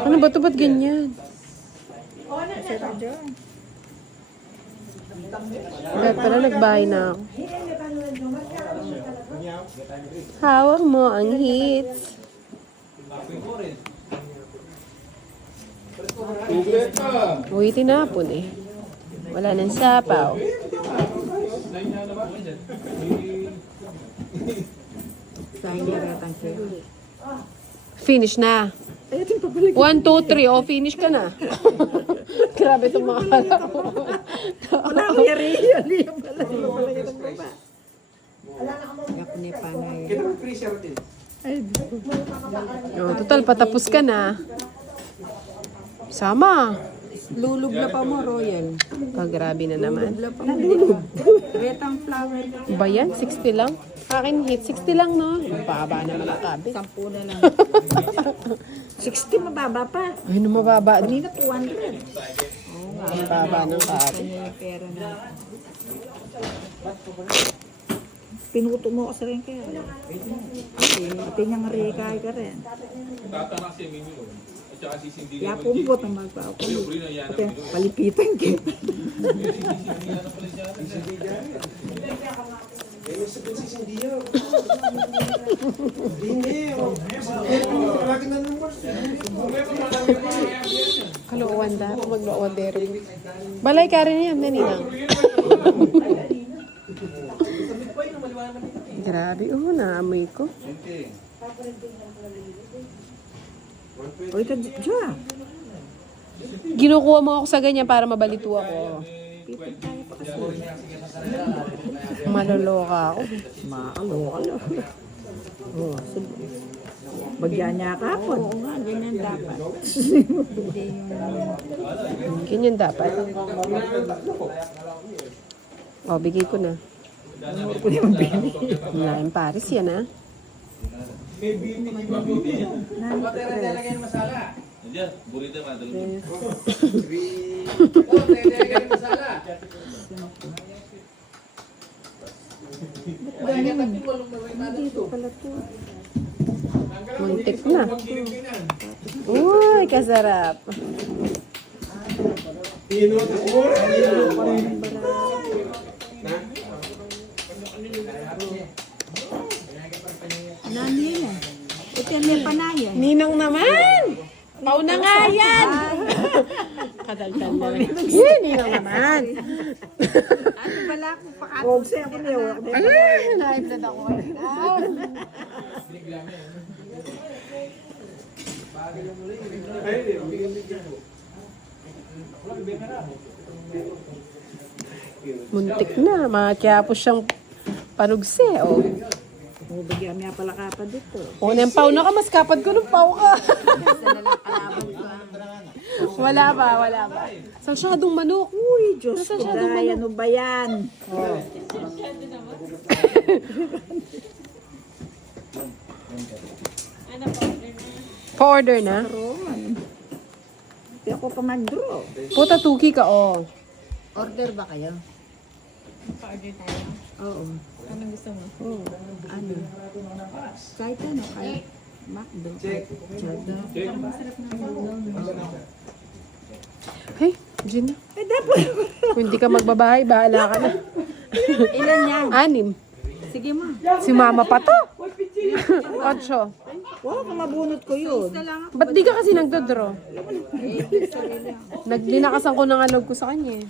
Ano ba ito? Ba't ganyan? Kaya pala nagbahay na ako. Hawak mo ang hits. Uy, tinapon eh. Wala nang sapaw. Finish na. 1, 2, 3. Oh, finish ka na. Grabe itong mga harap mo. Wala akong yari. Yari yung pala. Wala yung baba. Kapne pa na yun. Oh, total, patapos ka na. Sama. Lulub na pa mo, Royal. Grabe na naman. Lulub. Retang flower. Ba yan? 60 lang? Akin hit, 60 lang, no? Baba naman ang kabe. 10 na lang. 60 mababa pa. Ay, no, mababa. Kanina 200. Ang baba ng kabe. Kanya yung pera na. Pinuto mo kasi rin kaya. Pati niyang rekay ka rin. Kaya pumpot ang magpapalit. Pati palipitan ka. Kaluwan da. Magluwan deri. Balay ka rin yan, naninang. Grabe, naamoy ko. Uy, ka dyan. Ginukuha mo ako sa ganyan para mabalito ako. Pipit tayo pa kasi. Maloloka ako. Makakaloka lang. Oh, bagyan niya kapon. Oo nga, ganyan dapat. Ganyan dapat. O, bigay ko na. Ano ko naman bini? Lain Paris yan, ha? Burrito madalo. Muntik na. Uy, kasarap. Nani yan? Ito yan may panayan. Ninang naman! Pauna nga yan! Kadaldan na lang. Ninang naman! Ano pala kung pakatog ako niya? Naiblat ako. Muntik na. Makiapos siyang panugse. Oh. Oh, bagyan niya pala kapad dito. O, nang pau na ka, mas kapad ko nung pau ka. Wala ba? Sa masyadong manok. Uy, Diyos Nasa ko masyadong dahil, manok. ano ba yan? Oh. Pa-order na. Ron. Hindi ako pa mag-draw. Puta, tuki ka, oh. Order ba kayo? Pa-order tayo. Oo. Anong gusto mo? Oo. Ano? Kahit ano, kahit McDo. Check. Masarap na Hey, Gina. Eh, dapat. Kung hindi ka magbabahay, bahala ka na. Ilan yan? 6. Sige ma. Si mama pa to. 8. Wow, kung mabunot ko yun. Ba't di ka kasi nagdodraw? Naglinakasan ko ng alog ko sa kanya eh.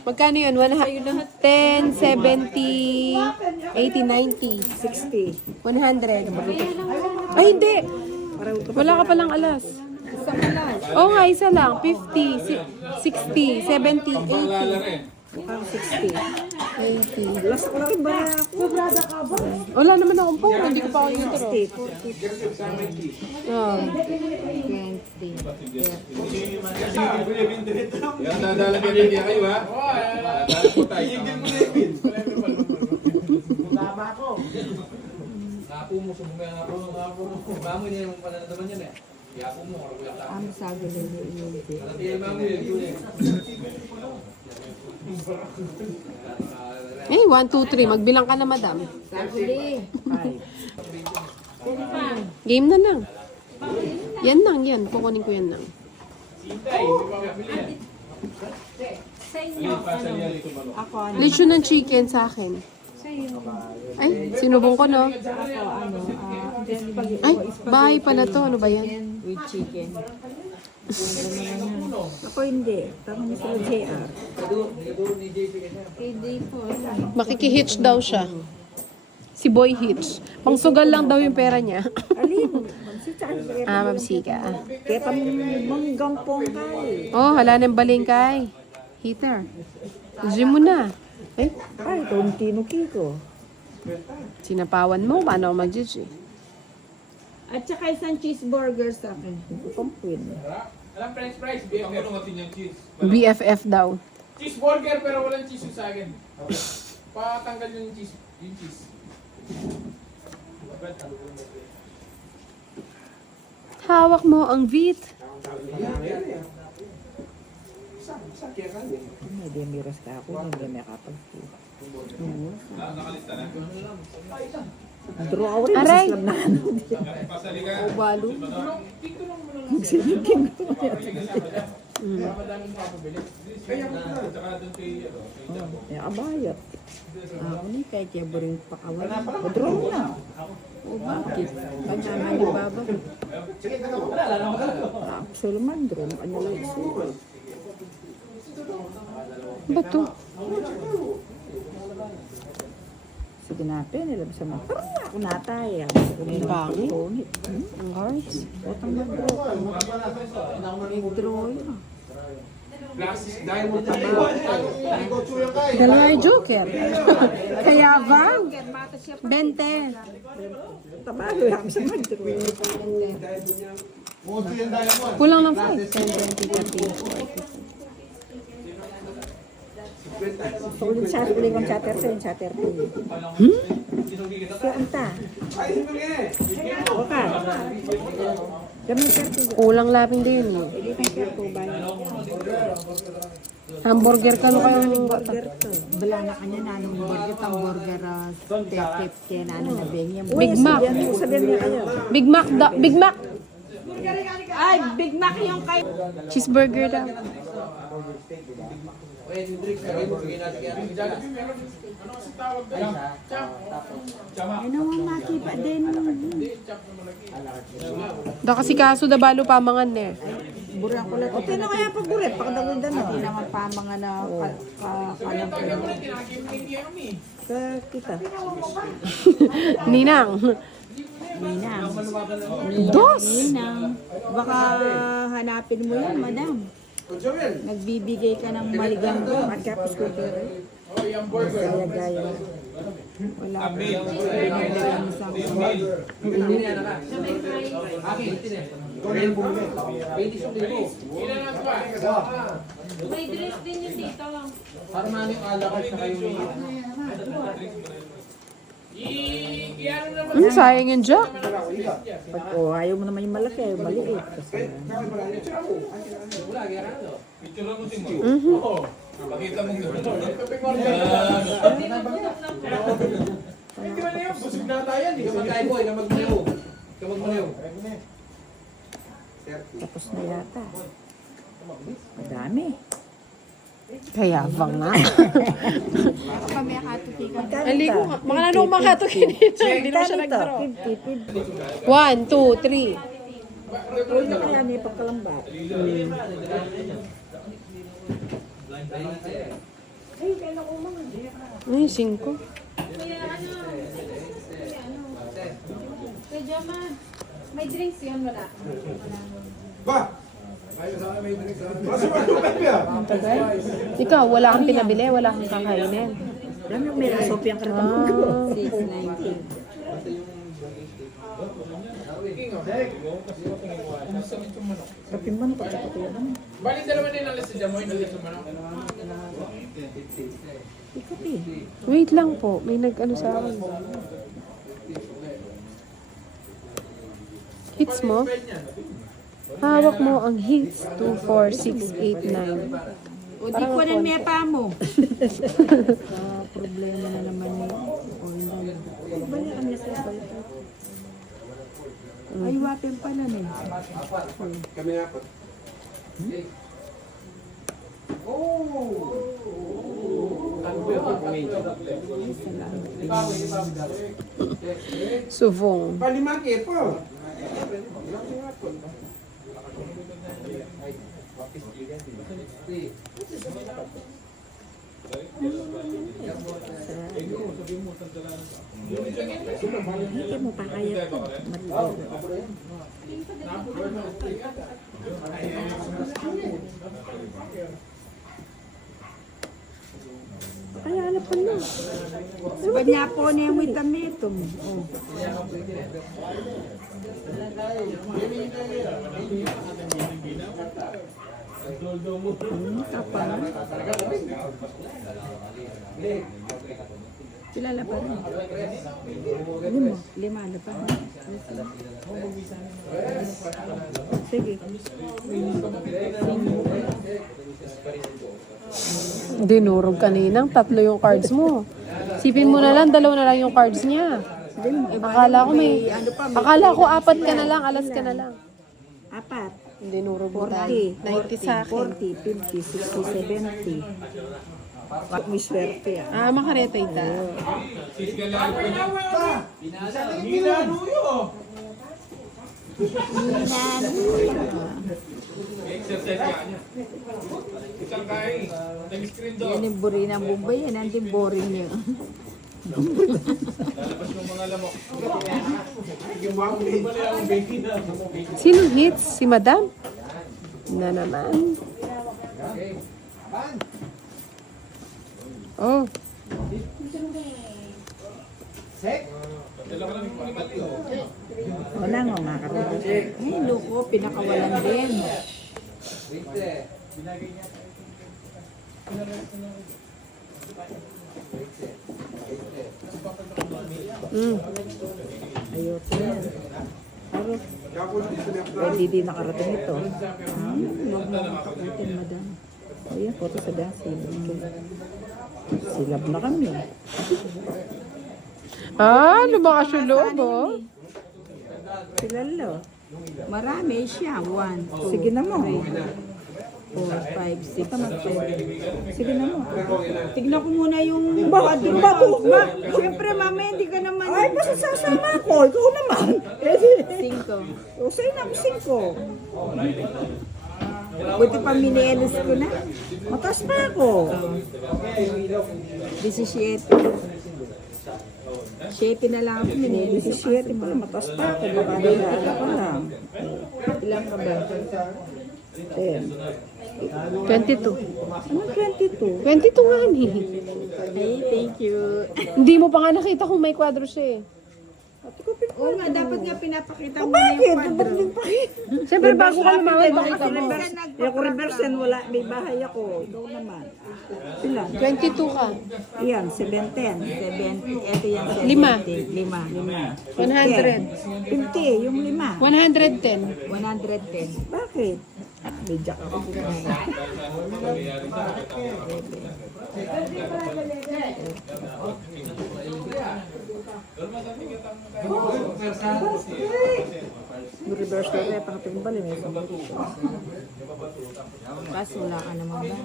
Magkano yun? 10, 70, 80, 90, 60. 100. Ay, hindi! Wala ka palang alas. Isang alas. Oo nga, isa lang. 50, 60, 70, 80. Mukhang 60. 80. Last ko na rin ba ako? Wala naman akong phone. Hindi ko pa ako nagdodraw. 60, 40, Oh. 20. Yan, dadalagyan niya kayo, ha? Dadalagyan po tayo. Napo mo, sumumaya nga po. Mamo niya yung pananadaman yan, eh. Yapo mo, karagulak ka. Ano sabi nila yun? Natiyay mamo yun, yun, eh. Eh, 1, 2, 3. Magbilang ka na, madam. Uli. Five. Game na lang. Yan lang, yan. Kukunin ko yan lang. Ako ano? Lechon ng chicken sa akin. Ay, sinubong ko, no? Ay, bahay pala to. Ano ba yan? With chicken. Ako hindi. Parang sila JR. Makikihitch daw siya. Si Boy Hitch. Pangsugal lang daw yung pera niya. Alin? Mabsika. Kaya manggang pongkay. Oh, hala ng balingkay. Heater. Gym mo na. Ay, Ay, Tontino Kiko. sinapawan mo. Paano ako mag-judge? At saka isang cheeseburger sa akin. Pampuin. Alam, french fries. Ako nung atin yung cheese. BFF daw. Cheeseburger pero walang cheese yung sa akin. Patanggal yung cheese. Yung cheese. Hawak mo ang Vit. Hindi miras ka ako. Hindi may kapag. Draw ako rin. Aray! Islam na ano. O balo. Magsilipin ko. Madaming papabili. Tsaka doon kay May kabayat. Ako ni kay Jeboring pakawan. Draw na. O bakit? Kanya ni Baba. Sulaman, draw. Kanya lang isulat. Ba to? Sige natin, alam sa mga. Parang ako natay. Ang pangit. Ang guys. Otang mag-draw. Mag-draw yun. Plastic diamond. Dalawa yung Joker. Kaya bang? 20. Tabalo lang sa mag-draw. Kulang ng 5. 10, 20, 30. Ulit sa ulit ang chatter sa yung chatter ko. Kaya anta. Okay. Kami chatter. Kulang lapin din mo. Hindi kang chatter ba? Hamburger ka no kayong Burger to. Wala na kanya na anong burger, pang burger, tep na ano na bengyan. Big Mac. Sabihan niya kayo. Big Mac. Big Mac. Ay, Big Mac yung kay... Cheeseburger daw. Ano ang makipa din? Da kasi kaso da balo pamangan eh. Burang ko lang. Okay na kaya pag buret. Pakadagundan na. Hindi naman pa mga na kalang Sa kita. Ninang. Ninang. Dos. Ninang. Baka hanapin mo yan, madam. Nagbibigay ka ng maligando. Magkapos ko ito. Gaya-gaya. Wala ba? Pinagdala mo sa May dress din yung dito. Para mami yung alakal sa kayo may... Sayang yung Jack. Pag ayaw mo naman yung malaki, ayaw maliit. Kasi Picture mo din mo. Oo. Pakita mo gano'n. Hindi ba na yun? Busog na tayo. Hindi ka magkain mo. Ika magmaliw. Ika magmaliw. tapos na yata. Madami. Kaya bang nga. kami akatukikan. Aligo nga. Mga nanong makatukin dito. Hindi naman siya nag-draw. 50. 1, 2, 3. Huwag na kaya may pagkalambat. Ay, 5. Kaya man, may drinks yun, wala. Ikaw, wala kang pinabili, wala kang kakainin. Alam mo, may sopi ang karatamang ko. 690. Sopi man, pagkakot yan. Bali dalawa din ang lasa dyan mo. Yung lasa manok. Ikot eh. Wait lang po, may nag-ano sa akin. Hits mo? Hawak mo ang hits. 2, 4, 6, 8, 9. O di ko na may pa mo. problema na naman yun. O hindi. Balikan niya sa balikan. Ay, wapen pala na yun. Kami apat. Suvong. Palimaki po. Hindi mo pa kaya ito. Matulog. Kaya ano pa na? Sabi niya po niya yung witamitum. Oh. Kapal. Kilala pa rin. Lima na pa. Sige. Dinurog kaninang 3 yung cards mo. Sipin mo na lang, 2 na lang yung cards niya. Akala ko may, akala ko 4 ka na lang, alas ka na lang. Apat. Dinurog mo tayo. 40, 90 sa akin. 40, 50, 60, 70. May swerte ah. Ah, makaretay ta. Exercise ka niya. Isang kain. Nag-screen doon. Yan yung buri ng Bombay, yan ang yung boring niya. Lalabas yung mga lamok. Bali ang baking na. Sino hits? Si Madam? Na naman. Oh. Wala nga makakatawa. Ay, loko, pinakawalan din. Ayoko yan. Pero, hindi din nakarating ito. Huwag mo makakutin, madam. Ayan, photo sa dasi. Silab na kami. Ah, lumakas yung loob, oh. Silalo. Marami siya. 1, 2, sige na mo. 4, 5, 6, 7. Sige na mo. Tignan ko muna yung... Bakit? Ba? Siyempre, mama, hindi ka naman... Ay, basta sasama ko. Ikaw naman. 5. O, sa'yo na ako 5. Buti pa minielos ko na. Matas pa ako. 17. 7 na lang ako. Minielos 17. Matas pa ako. Baka nila ko lang. Ilang ka ba? 10. 22. Ano 22? 22 nga ni. Ay, thank you. Hindi mo pa nga nakita kung may kwadro siya eh. Oo nga, dapat nga pinapakita mo na yung kwadro. Siyempre bago ka lumawad, makita mo. Ako reverse yan, wala. May bahay ako. Ikaw naman. Sila. 22 ka. Iyan, 710. 70. Ito yan, 70. 5. 100. 50, yung 5. 110. 110. Bakit? May jack ako. Yung reverse ko kaya pangating bali may sabot ko. Kaso wala ka naman ba?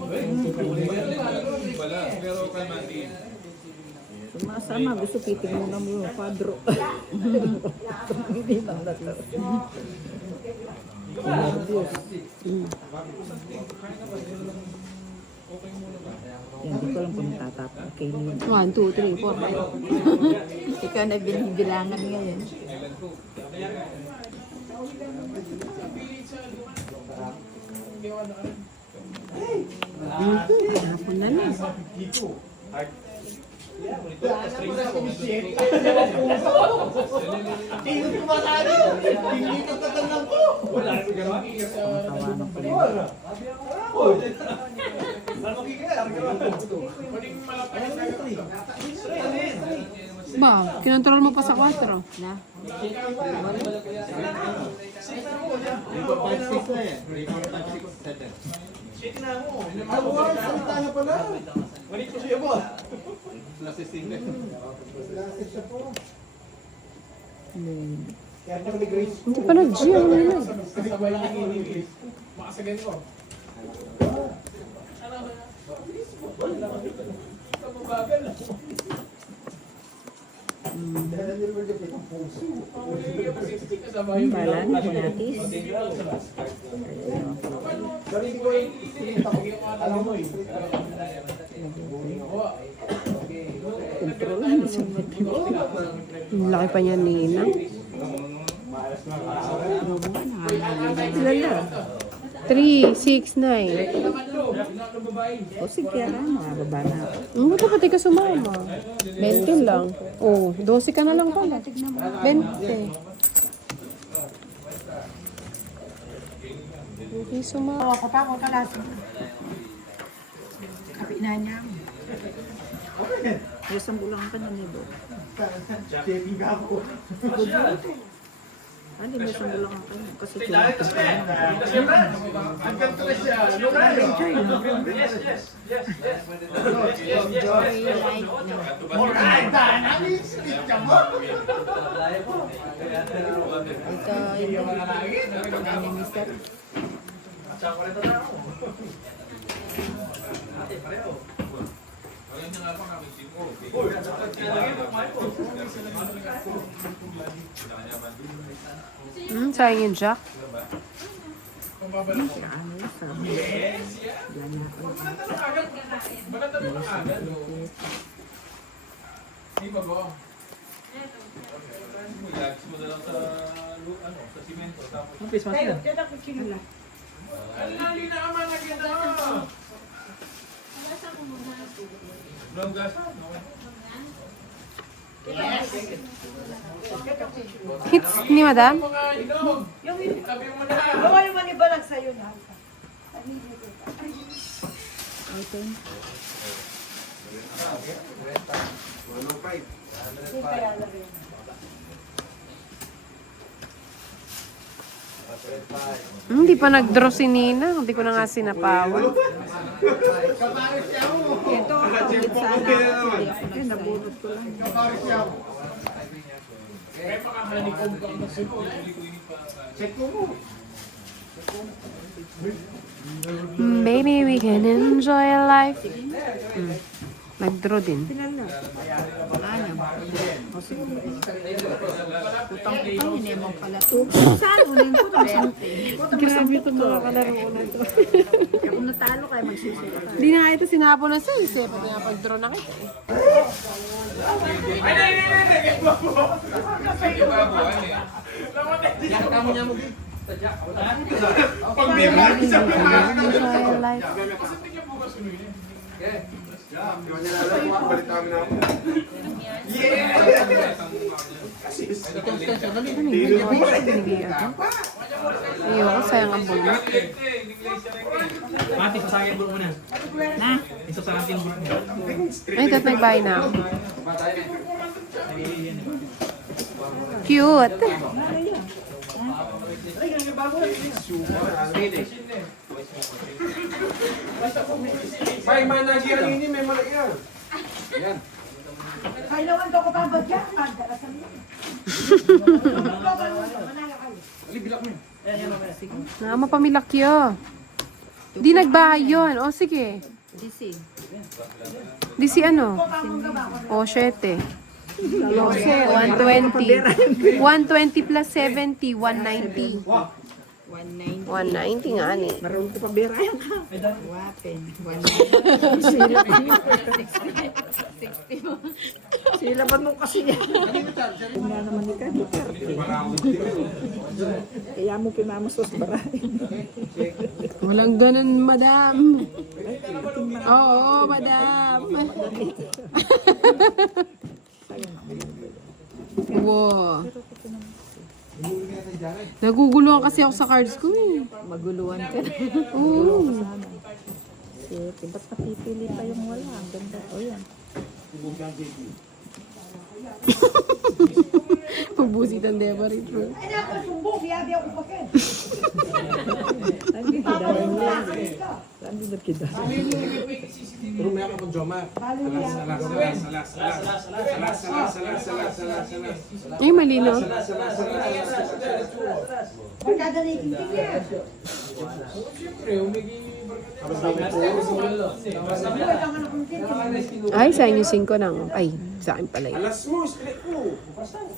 Pero kalmati. Sumasama, gusto piting mo na mo yung kwadro. Hindi lang nato. Nervous. Yan, di ko lang kung tatapos. Okay na yun. 1, 2, 3, 4, 5. Ikaw na binibilangan ngayon. Hapon na lang. Ba, kinontrol mo pa sa 4. Na? Abuhan, salita na pala. Manik ko siya po. Hindi pa nag-G ang nila. Kasabay lang yung English. Makasagan ko. Bala na, bunatis. Kontrolan na siya. Ang laki pa niya, Nina. Ilan na? 3, 6, 9. O sige, mababa na ako. Buti pati ka sumama. 20 lang. Oh, 12 ka na lang pala. 20. Okay, sumama. Ako pa, ako kalas. Kapi na niya. Isang bulang ka na nito. Hindi mo isang bulang ka na. Kasi kumakas ka na. Ito, yung mister. Sayang yung Jack. Di ba ba? Ilagay mo na lang sa sa simento tapos. Ang face mask yan. Ang lali na ama na ganda. Longgasan, no? Hits ni Madam? Mga inog. Tabi mo na. Bawal mo ni balag sa'yo na. Hindi pa nag-draw si Nina. Hindi ko na nga sinapawan. Ito, ulit sana. Hindi, nabunot ko lang. Kaya makahanikom ka ang nagsuko. Check mo mo. Baby, we can enjoy life. Nag-draw din. Utang-utang, hindi mo pala ito. Saan? Unin ko ito. Grabe itong mga kalaro na ito. Kung natalo kayo, magsusulat. Hindi na nga ito sinapo na sa isip. Pati nga pag-draw na kita. Enjoy life. Ayoko, sayang ang bulak. Mati, sasakyan mo muna. Na? Isa sa ating bulan niya. Ay, tat nagbahay na ako. Cute. May managi ang ini, may malaki yan. Yan. Kailangan daw ko pa ba dyan? Magdalasan mo. Mapamilakyo. Di nagbahay yun. O, sige. DC. Di si ano? O, 7. 120. 120 plus 70, 190. 190. 190 nga ni. Marunong ko pa birayan ka. Wapen. 190. Silaban mo kasi yan. Wala naman ni ka. Kaya mo pinamusos baray. Walang ganun, madam. Oo, madam. Wow. Naguguluhan kasi ako sa cards ko eh. Maguluhan ka na. Oo. Sige, ba't napipili pa yung wala? Ang ganda. O yan. Busit ang Deba rin. Pero may ako Joma. Ay, mali no? Ay, sa inyo 5 nang. Ay, sa akin pala yun. Alas mo, straight mo. Sana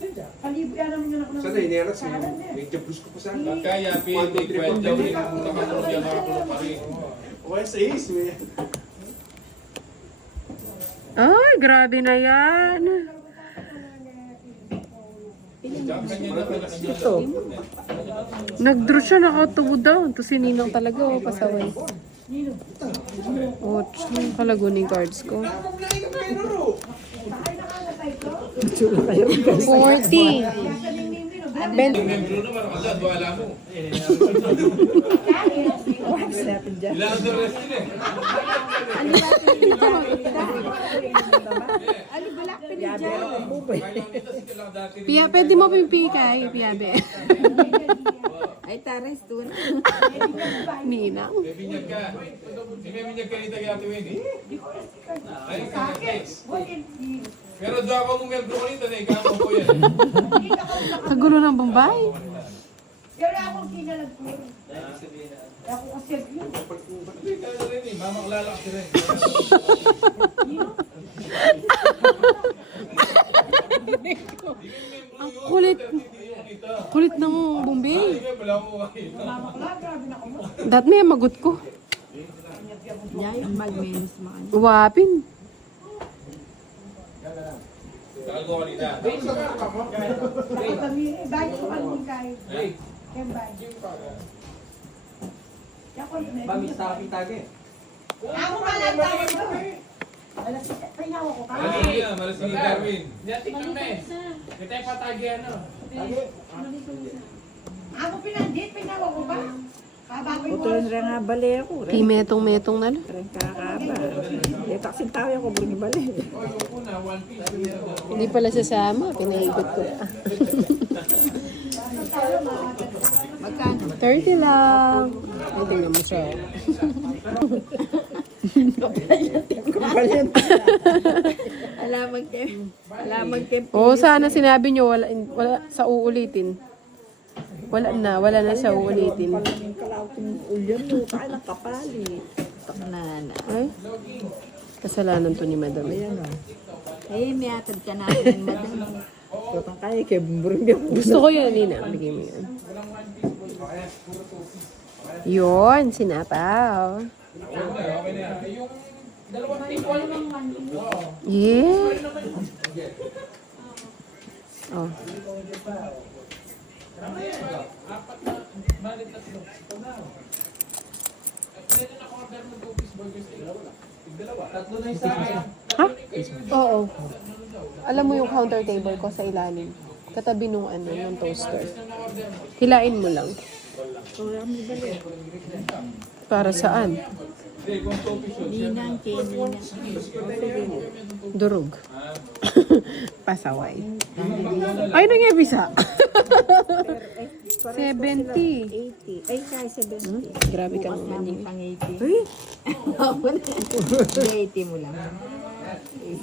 ini anak sih. Medyo push ko pa sa akin. Kaya, pwede, kwento rin kung nakakulong ako pa rin. Okay, sa is, may. Ay, grabe na yan. Nag-draw siya, nakatubo down. Tapos sininang talaga, oh, pasaway. Oh, kalagunin cards ko. 40. Ben, Membro naman, kasi wala mo. Ilan ang doon rest eh? Pia, pwede mo pipikay, Piabe. Ay, tares doon. Ninang. May binyag ka. May binyag ka ni Tagati Wendy. Ayun ka na-text. Pero doon ako mong membro ko nito na ikaw ko yan. Kagulo ng Bombay. Hindi ka na rin eh. Mamaklala kasi rin. Ang kulit. Kulit ng Bombay. Hindi wala mo kayo. Dat may magot ko. Yan, mag-menos mo. Wapin. Takal ko kanina. Malasing ni Darwin. Putulin rin nga bali ako. Pimetong-metong na lang. Rin kakaba. Eh, taksin tayo ako bring bali. Hindi pala sasama. Pinaikot ko. Magkano? 30 lang. Ay, tingnan mo siya. Alam magtempo. Oo, sana sinabi nyo, wala sa uulitin. Wala na sa uulitin. Yung kalauting ulyan mo, kaya ng kapali. Taknana. Ay, kasalanan to ni Madam. Ayan o. Eh, may atad ka natin, madam. Tutang kaya, kaya bumburing niya po. Gusto ko yun, Nina. Bigay mo yan. Yun, sinapaw. Yeah. Oh. Ha? Oo. Alam mo yung counter table ko sa ilalim. Katabi nung yung toaster. Hilain mo lang. Para saan? Ninang, ninang. Durog. Pasaway. Ay, nangibisa. 70. 80. Ay, kaya 70. Grabe ka naman yun. Pang 80. 80 mo lang.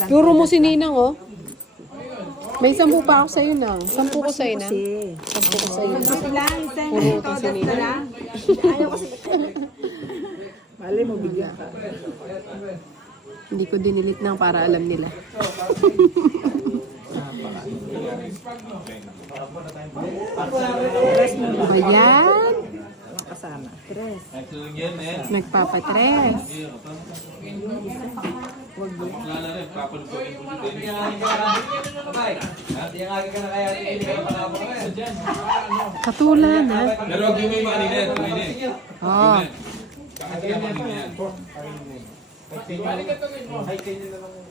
Turo mo si Ninang, oh. May 10 pa ako sa'yo na. 10 ko sa'yo na. 10 ko sa'yo na. Kasi lang, isa Puro na ito si ito na Ninang. lang. Ayaw kasi. Mali mo, bigyan ka. Hindi ko dinilit na para alam nila. Ayan. Walang kasama. Tres. Nagpapatres. Katulan, ha? Pero huwag yung may maninit. Oh.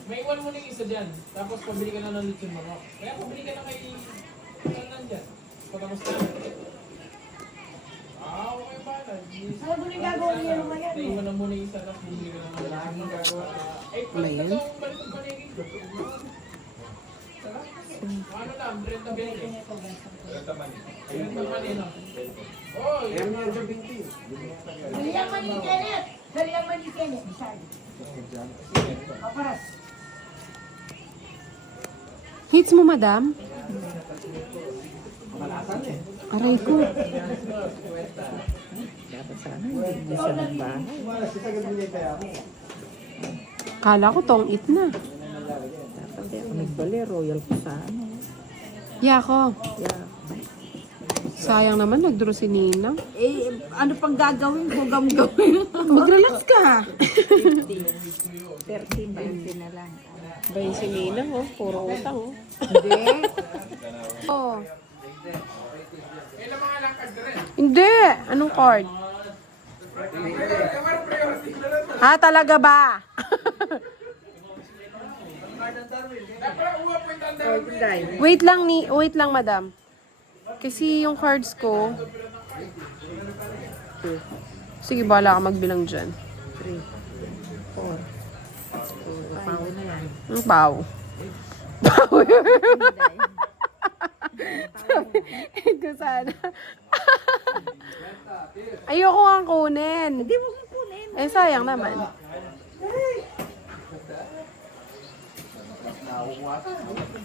May iwan mo na yung isa dyan. Tapos pabili ka na ng lechon manok. Kaya pabili ka na kay... Saan nandyan? Patapos ka. Okay ba na? Ano mo nang gagawin niya naman yan? Iwan na muna yung isa. Tapos bumili ka na ng lechon manok. Eh, Wala yan. balik ang panigin ko. Ano lang, 30-20. 30 Manila. Oh, Ayan mo yan sa binti. Hits mo, madam? Aray ko. Dapat sana hindi siya nagbahay. Kala ko tong it na. Dapat ako nagbali, royal pa sa ano. Yako. Yeah. Sayang naman, nagdraw si Nina. Eh, ano pang gagawin ko? Gawin. Mag-relax ka. 30 na lang. Bay si Nina, oh. Puro utang, oh. Hindi. Oh. Hindi. Anong card? Ha, talaga ba? Wait lang, madam. Kasi yung cards ko. Sige, bahala ka magbilang dyan. 3, 4. Pawo na yan. Ang pao. Pao. Ito sana. Ayoko nga kunin. Hindi mo kukunin. Eh, sayang naman.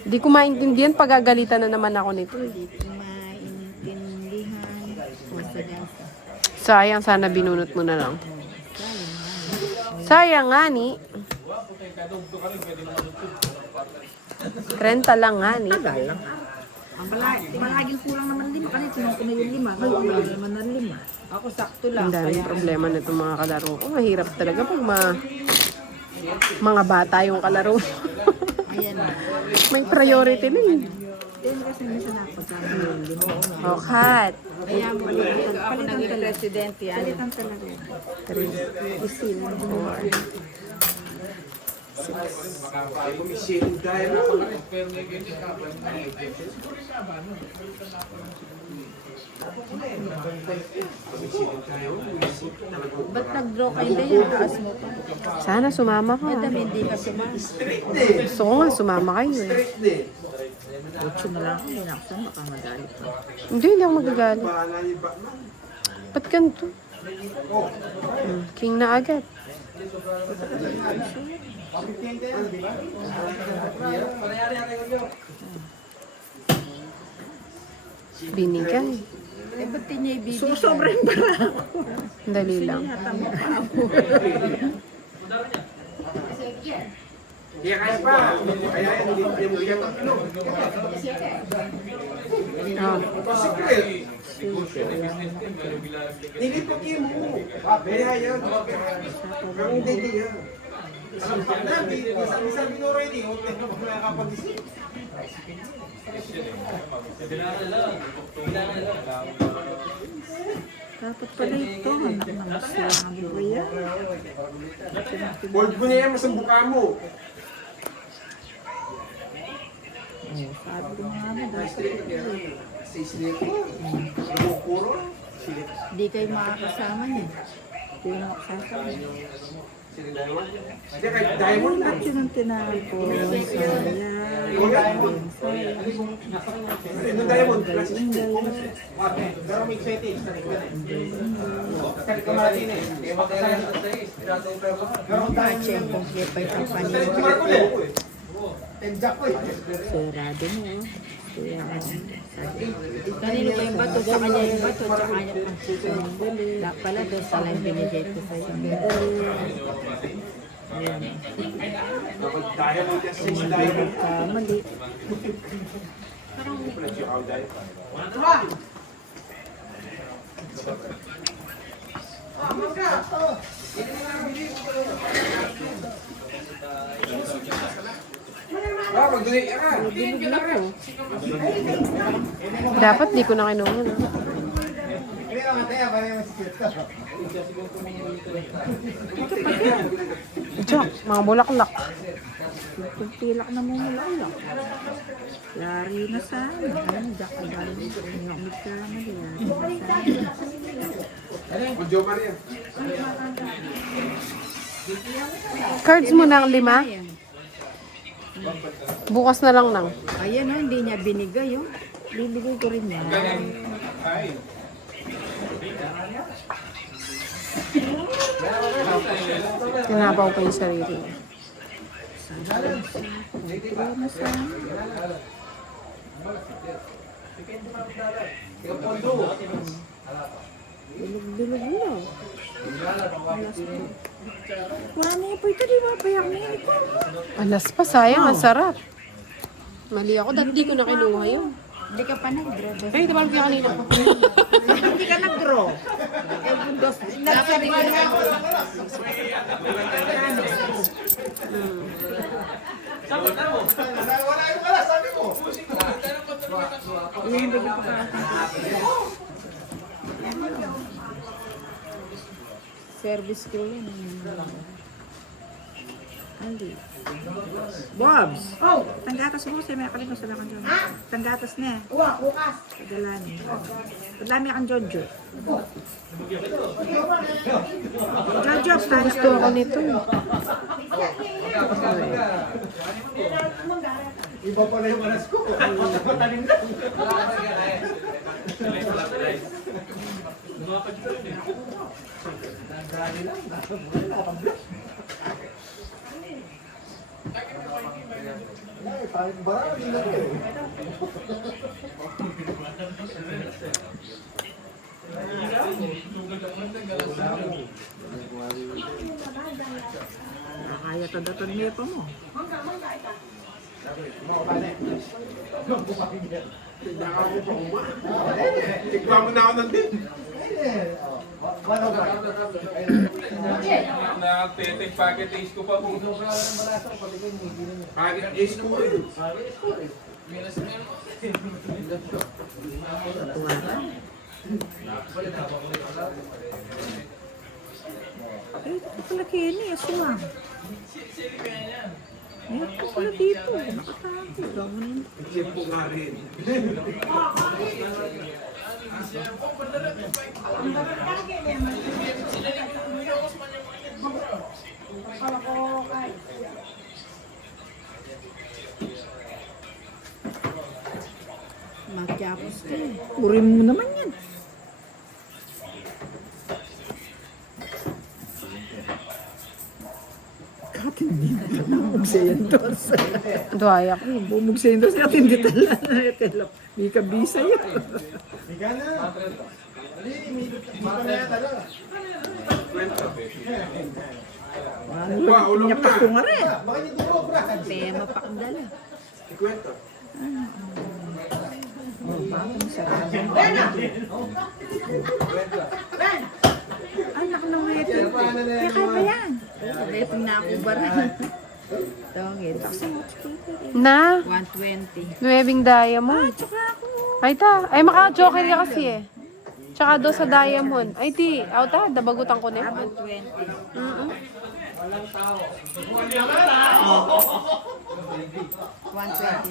Hindi ko maintindihan, pagagalitan na naman ako nito. Hindi ko maintindihan. Wasa-gasa. Sayang, sana binunot mo na lang. Sayang nga ni. 30 lang nga ni. Ang palaging kulang naman 5. Kanina tinong ko na yung 5. Ngayon wala naman na 5. Ako sakto lang. Ang daming problema na itong mga kalaro ko. Mahirap talaga pag mga bata yung kalaro. Ayan na. May priority na eh. Then kasi minsan napagkama yung 5. Oh, cut. Kaya mo ako naging presidente yan. Palitan talaga. 3. Isin. 4. Kumisilong tayo. Ba't nag-draw kayo na yan? Taas mo pa. Sana sumama ka. Madam, hindi ka sumama. Gusto ko nga sumama kayo eh. Otso na lang ako. Hindi na ako sumama. Baka magalit pa. Hindi ako magagalit. Bahala yung Batman. Ba't ganito? King na agad. Binigay. Eh, ba't di niya ibibigay? So, sobrang bara ako. Dali lang. Kaya kaya pa. Kaya yan, hindi mo yan ang pino. Oh. Secret. Nilipukin mo. Kaya yan. Ang hindi yan. Sabi ko ready. Huwag na makakapag-isip. Dapat pala ito. Anak na masulang ko yan. Hold mo na yan, masambuka mo. Sabi ko nga na. Dapat hindi kayo makakasama niya. Hindi na makasama. Hindi, kahit diamond na. At yun ang tinawag ko. Ano diamond? Kasi ang complete pa yung paningin. Sarado mo. Kanino ba yung bato? Sa kanya yung bato. Sa kanya pa. Pala doon sa lang binigay ko sa'yo. Ayan. Diamond yan, 6 diamond. Mali. Magdali ka. Dapat di ko na kinuha. No? Jack, mga bulaklak. Pilak na mo mulak. Lari na sana. Ano, Jack, ang galing. Yung magkama yan. Jo Maria. Cards mo ng 5? Bukas na lang nang. Ayan oh, hindi niya binigay oh. Bibigay ko rin yan. Ay. Tinapaw ko yung sarili niya. Bilog na. Wala na po ito, di ba? Payak na yun ito. Alas pa, sayang, ang sarap. Mali ako, dahil di ko na kinuha yun. Hindi ka pa nag-draw. Ay, diba ko kanina? Hindi ka nag-draw. Eh, bundos. Nagsabi ka na. Service ko yun. Hindi. Bobs! Oh! Tanggatas mo siya, may akalit mo sa lakang dyan. Tanggatas na. Bukas! Padalan. Padalami akong Jojo. Jojo, Gusto ako nito. Iba pala yung alas ko. Talim na. Kaya tadatan niya pa mo. Tigwa mo na ako ng din. Na-take packet taste ko pa po. Packet is cool. Eh, ito pala Kenny, aswang. Meron ko pala dito. Nakatago. Gawin. Simpo nga rin. Magyapos ka eh. Urin mo naman yan. Katindi na bumug sa yan dos. Duwaya ko. Bumug sa yan dos. Katindi tala. May kabisa yun. Higa na. Ano Ulong niya na. pa ko nga rin. Bakit yung duro, Brad? Tema pa ang dala. Ikwento. Bakong sarado. Anak ng ito. Kaya kaya pa yan. Ito na ako bara. Tawagin. Na, 120. nuwebing diamond. Tsaka ako. Ay ta, ay maka-joker ka kasi eh. Tsaka do sa diamond. Ay ti, auta, dabagutan ko na yun. 120. 120.